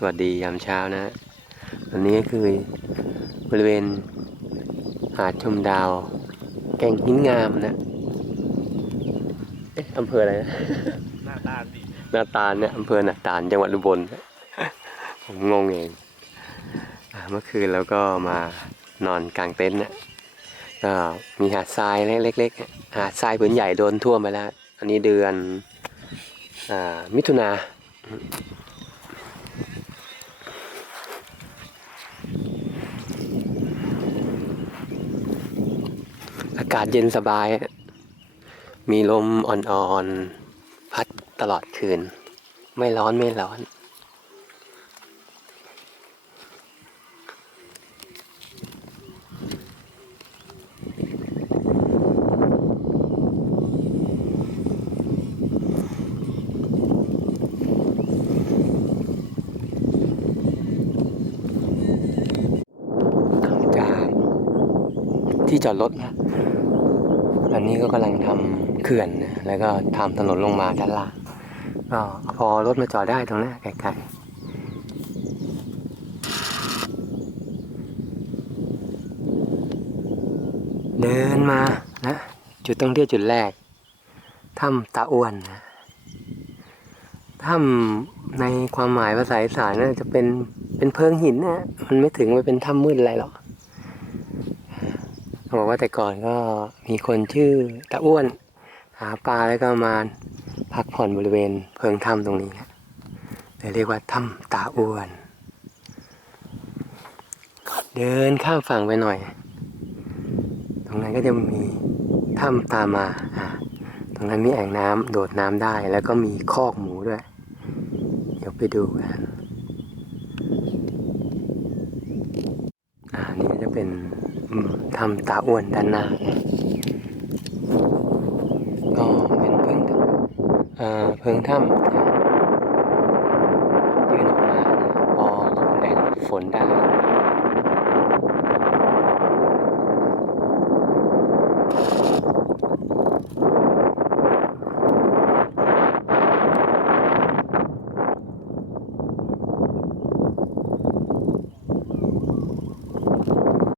สวัสดียามเช้านะอันนี้ก็คือบริเวณหาดชมดาว แก่งหินงามนะเอ๊ะอำเภออะไรนะหน้าตาดินาตาลเนี่ยอำเภอนาตาลจังหวัดอุบลผมงงเองอ่าเมื่อคืนเราก็มานอนกลางเต็นท์นะก็มีหาดทรายเล็กๆหาดทรายผืนใหญ่โดนท่วมไปแล้ว อันนี้เดือนอามิถุนา อากาศเย็นสบาย มีลมอ่อนๆ พัดตลอดคืน ไม่ร้อนไม่ร้อน จาก ที่จอดรถนะอันนี้ก็กำลังทำเขื่อนนะแล้วก็ทำถนนลงมาด้านล่างก็พอรถมาจอดได้ตรงนี้ไกลๆเดินมานะ จุดต้องเที่ยวจุดแรกถ้ำตาอ้วนนะถ้ำในความหมายภาษาอีสานน่าจะเป็นเป็นเพิงหินนะมันไม่ถึงไปเป็นถ้ำมืดอะไรหรอก เขาบอกว่าแต่ก่อนก็มีคนชื่อตาอ้วน หาปลาแล้วก็มาพักผ่อนบริเวณเพิงถ้ำตรงนี้นะเลยเรียกว่าถ้ำตาอ้วน เดินข้ามฝั่งไปหน่อย ตรงนั้นก็จะมีถ้ำตามมาอ่าตรงนั้นมีแอ่งน้ำโดดน้ำได้ แล้วก็มีคอกหมูด้วย เดี๋ยวไปดูกันอ่านี่ก็จะเป็น อืม ทำตาอ้วนด้านหน้าก็เป็นเพิงเอ่อเพิงถ้ำยื่นออกมาพอหลบแดดฝนได้